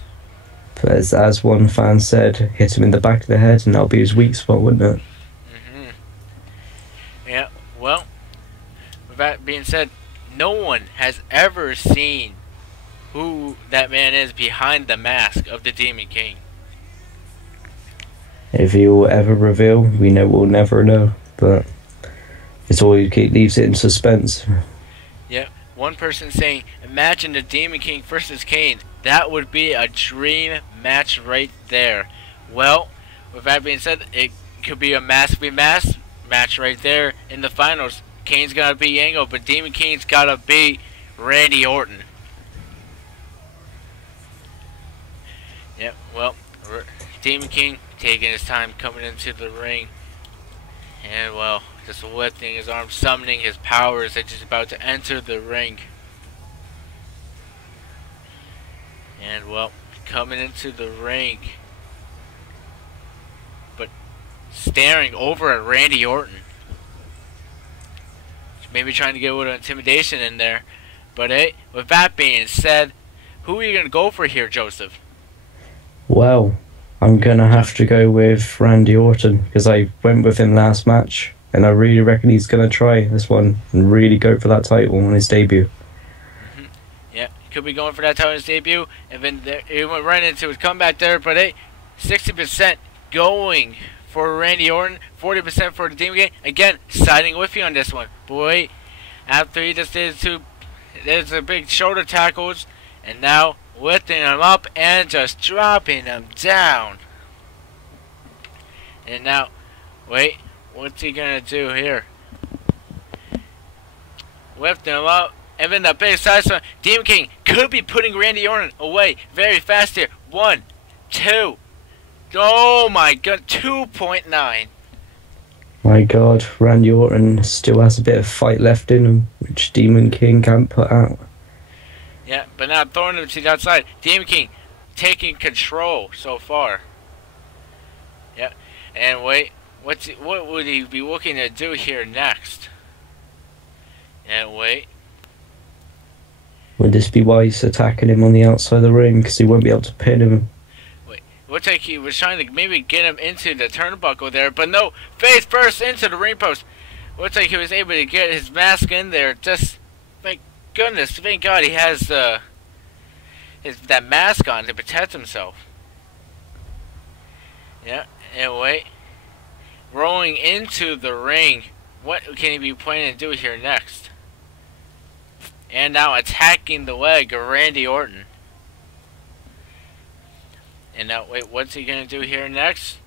But as one fan said, hit him in the back of the head and that'll be his weak spot, wouldn't it? Yeah, well, with that being said, no one has ever seen who that man is behind the mask of the Demon King. If he will ever reveal, we'll never know, but it's always leaves it in suspense. Yeah, one person saying, imagine the Demon King versus Kane. That would be a dream match right there. Well, with that being said, it could be a mask v mask match right there in the finals. Kane's gotta beat Angle, but Demon King's gotta beat Randy Orton. Yep, well, Demon King taking his time coming into the ring. And well, just lifting his arm, summoning his powers as he's about to enter the ring. And well, coming into the ring, but staring over at Randy Orton. Maybe trying to get a little intimidation in there. But hey, with that being said, who are you going to go for here, Joseph? Well, I'm going to have to go with Randy Orton, because I went with him last match, and I really reckon he's going to try this one and really go for that title on his debut. Yeah, he could be going for that title on his debut, and then he went right into his comeback there, but hey, 60% going for Randy Orton, 40% for the Demon King. Again, siding with you on this one. But wait, after he just did there's a big shoulder tackles, and now lifting him up and just dropping him down. And now, wait, what's he gonna do here? Lifting him up, and then the big side slam. Demon King could be putting Randy Orton away very fast here. 1, 2. Oh my god, 2.9. My god, Randy Orton still has a bit of fight left in him, which Demon King can't put out. Yeah, but now throwing him to the outside. Demon King taking control so far. Yeah, and wait, what would he be looking to do here next? And wait. Would this be why he's attacking him on the outside of the ring, because he won't be able to pin him? Looks like he was trying to maybe get him into the turnbuckle there, but no, face first into the ring post. Looks like he was able to get his mask in there. Just, thank goodness, thank God he has that mask on to protect himself. Yeah, and wait, rolling into the ring. What can he be planning to do here next? And now attacking the leg of Randy Orton. And now, wait, what's he going to do here next?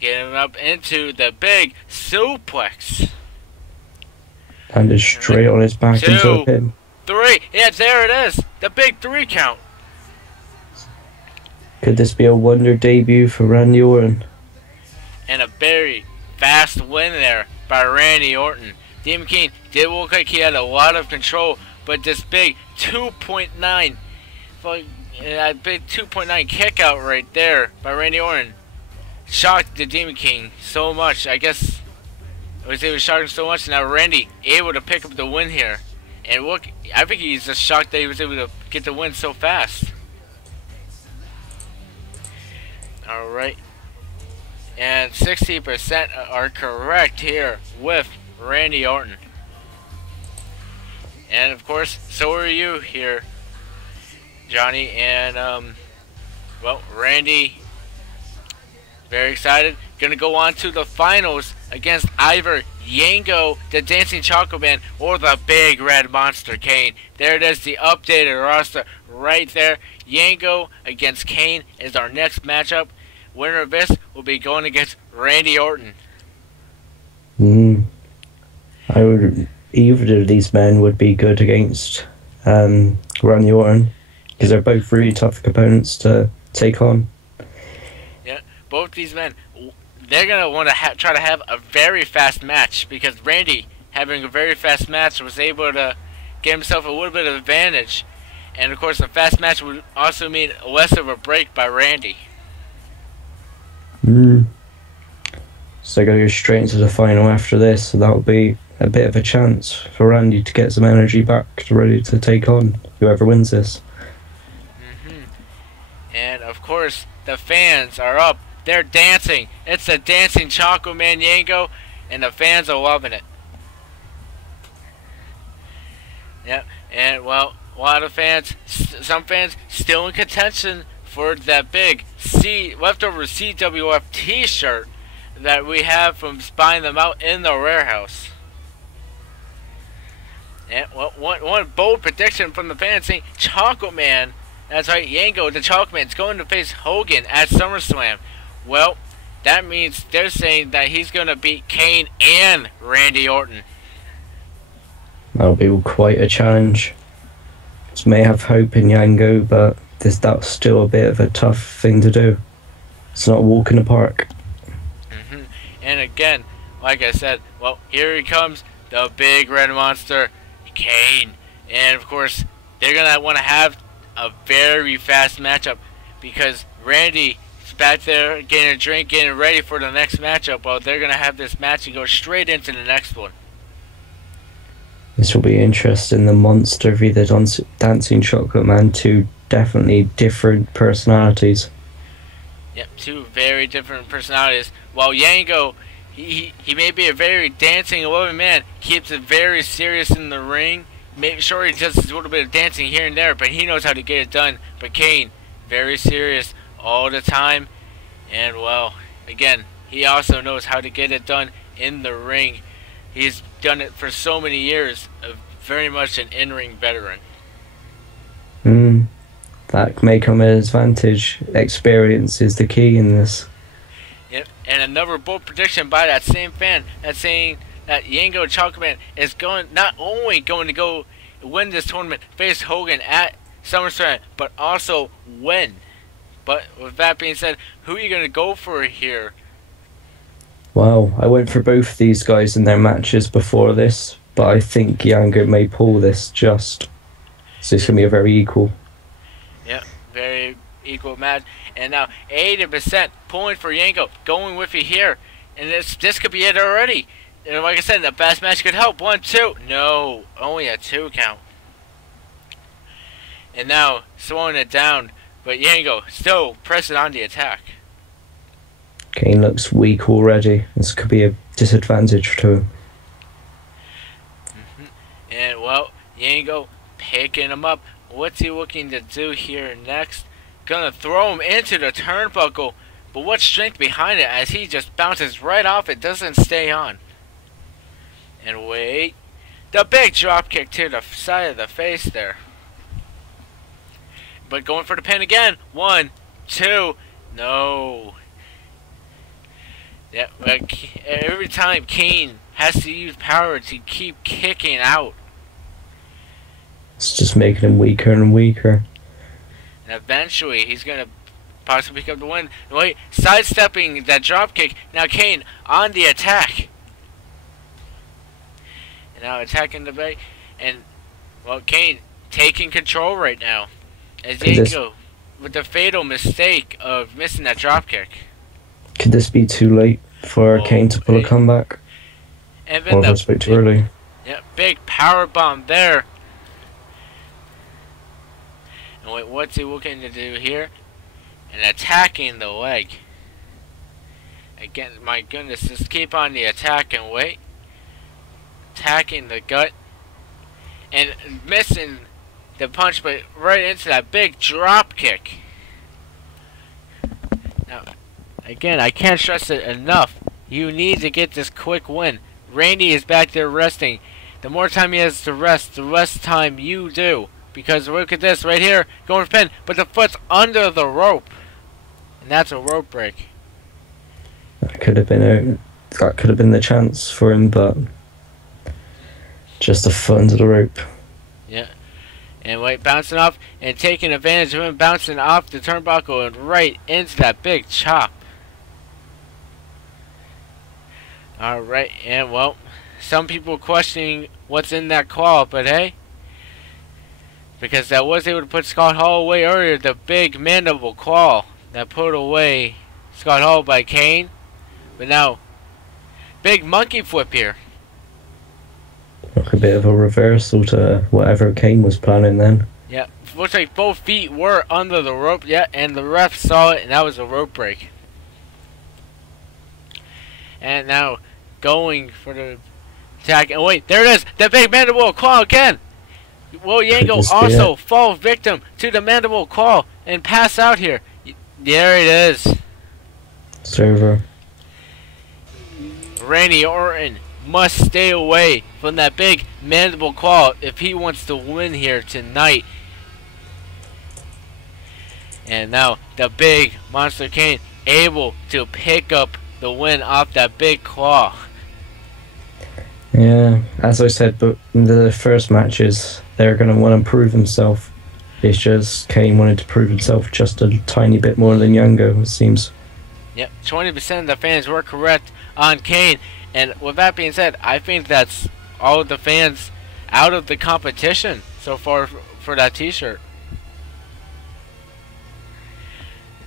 Get him up into the big suplex. And straight on his back into the pin. 3. Yeah, there it is. The big 3 count. Could this be a wonder debut for Randy Orton? And a very fast win there by Randy Orton. Demon King did look like he had a lot of control, but this big 2.9 That big 2.9 kick out right there by Randy Orton shocked the Demon King so much. I guess it was able to shock him so much. Now Randy able to pick up the win here. And look, I think he's just shocked that he was able to get the win so fast. Alright. And 60% are correct here with Randy Orton. And of course, so are you here, Johnny. And, well, Randy, very excited. Gonna go on to the finals against either Yango, the Dancing Chocolate Man, or the Big Red Monster, Kane. There it is, the updated roster right there. Yango against Kane is our next matchup. Winner of this will be going against Randy Orton. I would. Either of these men would be good against Randy Orton, because they're both really tough opponents to take on. Yeah, both these men, they're going to want to try to have a very fast match, because Randy, having a very fast match, was able to get himself a little bit of advantage. And of course, a fast match would also mean less of a break by Randy. So they're going to go straight into the final after this, so that'll be a bit of a chance for Randy to get some energy back, ready to take on whoever wins this. And of course, the fans are up. They're dancing. It's the Dancing Chocolate Man Yango, and the fans are loving it. Yep, and well, a lot of fans, some fans still in contention for that big leftover CWF t-shirt that we have from buying them out in the warehouse. And well, one bold prediction from the fans saying Chocolate Man, that's right, Yango, the Chocolate Man, is going to face Hogan at SummerSlam. Well, that means they're saying that he's going to beat Kane and Randy Orton. That'll be quite a challenge. Just may have hope in Yango, but that's still a bit of a tough thing to do. It's not a walk in the park. And again, like I said, well, here he comes, the Big Red Monster, Kane. And of course, they're going to want to have a very fast matchup, because Randy is back there getting a drink, getting ready for the next matchup. Well, they're going to have this match and go straight into the next one. This will be interesting. The monster v the Dancing Chocolate Man, two definitely different personalities. Yep, two very different personalities. While Yango, he may be a very dancing, loving man, keeps it very serious in the ring. Make sure he does a little bit of dancing here and there, but he knows how to get it done. But Kane, very serious all the time. And well, again, he also knows how to get it done in the ring. He's done it for so many years, very much an in-ring veteran. That may come at an advantage. Experience is the key in this. Yep, and another bold prediction by that same fan that's saying that Yango Chocolate Man is not only going to go win this tournament, face Hogan at SummerSlam, but also win. But with that being said, who are you going to go for here? Well, I went for both these guys in their matches before this, but I think Yango may pull this just. So it's going to be a very equal. Yep, very equal match. And now 80% pulling for Yango, going with you here. And this could be it already. And like I said, the best match could help. 1, 2. No, only a 2 count. And now slowing it down, but Yango still pressing on the attack. Kane looks weak already. This could be a disadvantage to him. And well, Yango picking him up. What's he looking to do here next? Gonna throw him into the turnbuckle, but what strength behind it as he just bounces right off it, doesn't stay on. And wait, the big drop kick to the side of the face there. But going for the pin again. 1, 2, no. Yeah, like every time Kane has to use power to keep kicking out. It's just making him weaker and weaker. And eventually, he's going to possibly pick up the win. Wait, sidestepping that dropkick. Now Kane on the attack. And now attacking the back. And, well, Kane taking control right now. as Could this Yanko with the fatal mistake of missing that dropkick. could this be too late for Oh, Kane to pull a comeback? and then Or if I the spoke too early? big power bomb there. And wait, what's he looking to do here? And attacking the leg. Again, my goodness, just keep on the attack and wait. Attacking the gut. And missing the punch, but right into that big drop kick. Now, again, I can't stress it enough. You need to get this quick win. Randy is back there resting. The more time he has to rest, the less time you do. Because look at this right here, going for pin, but the foot's under the rope. And that's a rope break. That could have been the chance for him, but just a foot under the rope. Yeah. And wait, bouncing off and taking advantage of him, bouncing off the turnbuckle and right into that big chop. Alright, and well, some people questioning what's in that claw, but hey, because that was able to put Scott Hall away earlier, the big mandible claw that put away Scott Hall by Kane. But now, big monkey flip here. Like a bit of a reversal to whatever Kane was planning then. Yeah, looks like both feet were under the rope, yeah, and the ref saw it, and that was a rope break. And now, going for the attack, and wait, there it is, the big mandible claw again! Will Yango also fall victim to the mandible claw and pass out here? There it is. It's over. Randy Orton must stay away from that big mandible claw if he wants to win here tonight. And now the big Monster Kane able to pick up the win off that big claw. Yeah, as I said, but in the first matches, they're going to want to prove himself. It's just Kane wanted to prove himself just a tiny bit more than Yango, it seems. Yep, 20% of the fans were correct on Kane. And with that being said, I think that's all of the fans out of the competition so far for that t-shirt.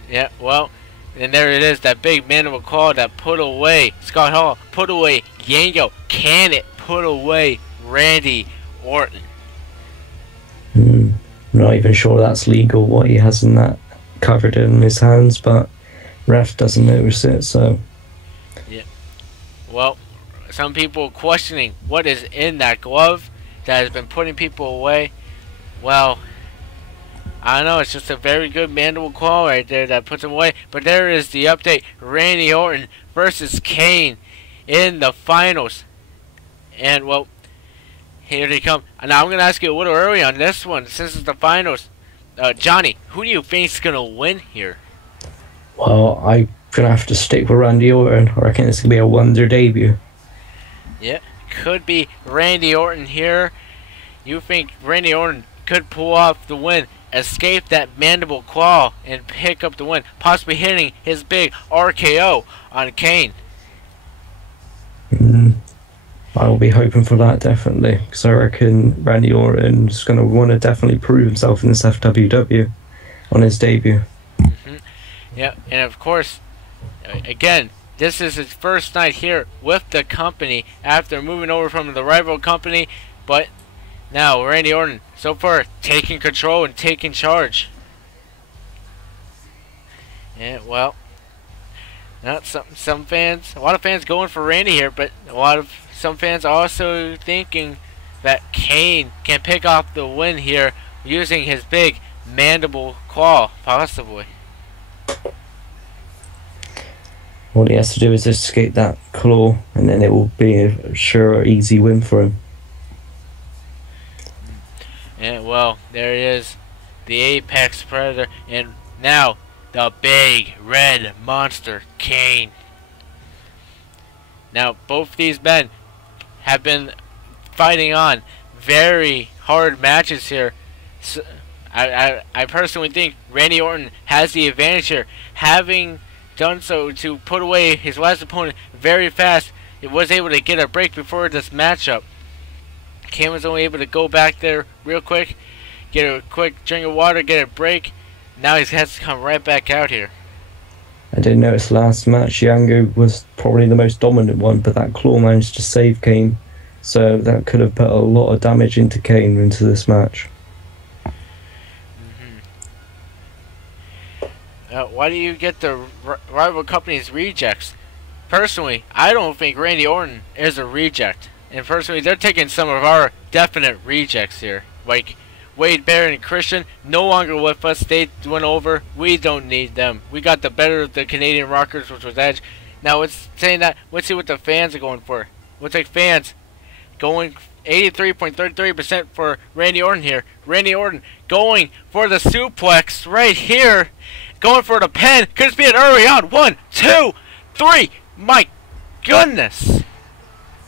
Yeah, well, and there it is, that big mandible claw that put away Scott Hall, put away Yango. Can it put away Randy Orton? I'm not even sure that's legal, what he has in that covered in his hands, but ref doesn't notice it, so... Yeah. Well, some people questioning what is in that glove that has been putting people away. Well, I don't know, it's just a very good mandible claw right there that puts him away. But there is the update. Randy Orton versus Kane in the finals. And, well, here they come. Now, I'm going to ask you a little early on this one, since it's the finals. Johnny, who do you think is going to win here? Well, I'm going to have to stick with Randy Orton. I reckon it's going to be a wonder debut. Yeah, could be Randy Orton here. You think Randy Orton could pull off the win, escape that mandible claw, and pick up the win, possibly hitting his big RKO on Kane? I'll be hoping for that, definitely, because I reckon Randy Orton's going to want to definitely prove himself in this FWW on his debut. Yeah, and of course, again, this is his first night here with the company after moving over from the rival company, but now Randy Orton so far taking control and taking charge. Yeah, well, not some fans, a lot of fans going for Randy here, but some fans also thinking that Kane can pick off the win here using his big mandible claw, possibly. All he has to do is escape that claw, and then it will be a sure, easy win for him. And well, there he is, the apex predator, and now the big red monster, Kane. Now, both these men have been fighting on very hard matches here. So, I personally think Randy Orton has the advantage here, having done so to put away his last opponent very fast. He was able to get a break before this matchup. Kane was only able to go back there real quick, get a quick drink of water, get a break. Now he has to come right back out here. I did notice last match Yango was probably the most dominant one, but that claw managed to save Kane, so that could have put a lot of damage into Kane into this match. Why do you get the rival company's rejects? Personally, I don't think Randy Orton is a reject. And personally, they're taking some of our definite rejects here. Like Wade Barrett and Christian, no longer with us. They went over. We don't need them. We got the better of the Canadian Rockers, which was Edge. Now it's saying that. Let's see what the fans are going for. We'll take fans going 83.33% for Randy Orton here. Randy Orton going for the suplex right here. Going for the pin. Could this be an early on? 1, 2, 3. My goodness.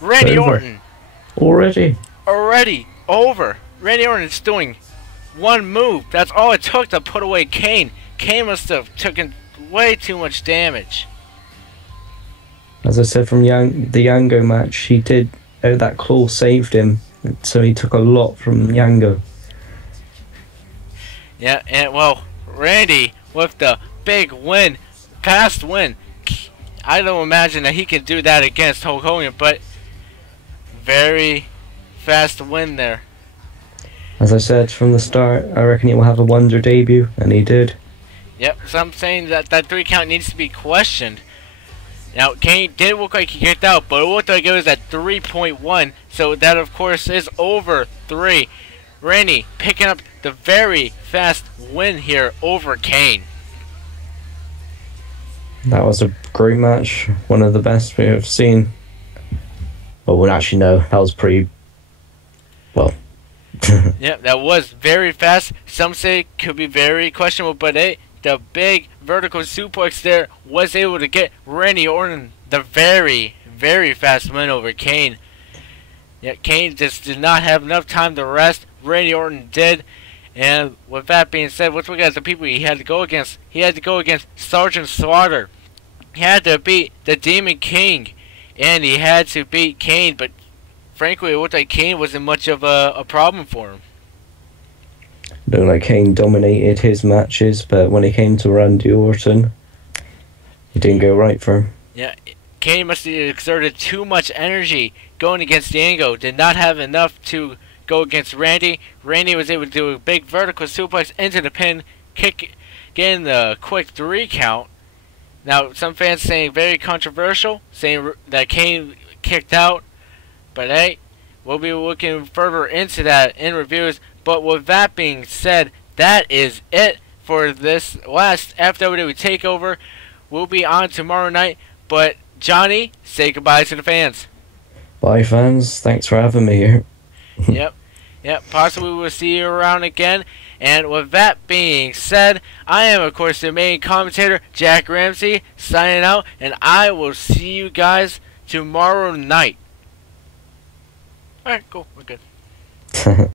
Randy Orton. Already over. Randy Orton is doing one move. That's all it took to put away Kane. Kane must have taken way too much damage. As I said from the Yango match, he did. That claw saved him, so he took a lot from Yango. Yeah, and well, Randy with the big win, fast win. I don't imagine that he can do that against Hulk Hogan, but very fast win there. As I said from the start, I reckon he will have a wonder debut, and he did. Yep, so I'm saying that that 3 count needs to be questioned. Now, Kane did look like he kicked out, but it looked like it was at 3.1, so that of course is over 3. Randy picking up the very fast win here over Kane. That was a great match, one of the best we have seen. Well, actually no, that was pretty, well. Yeah, that was very fast. Some say it could be very questionable, but hey, the big vertical suplex there was able to get Randy Orton the very, very fast win over Kane. Yeah, Kane just did not have enough time to rest. Randy Orton did. And with that being said, let's look at the people he had to go against. He had to go against Sergeant Slaughter. He had to beat the Demon King. And he had to beat Kane, but frankly, it looked like Kane wasn't much of a problem for him. Looked like Kane dominated his matches, but when it came to Randy Orton, it didn't go right for him. Yeah, Kane must have exerted too much energy going against Yango. Did not have enough to go against Randy. Randy was able to do a big vertical suplex into the pin, getting the quick 3 count. Now, some fans saying very controversial, saying that Kane kicked out. But hey, we'll be looking further into that in reviews. But with that being said, that is it for this last FWW Takeover. We'll be on tomorrow night. But Johnny, say goodbye to the fans. Bye, fans. Thanks for having me here. Yep. Possibly we'll see you around again. And with that being said, I am, of course, the main commentator, Jack Ramsey, signing out. And I will see you guys tomorrow night. Alright, cool. We're good.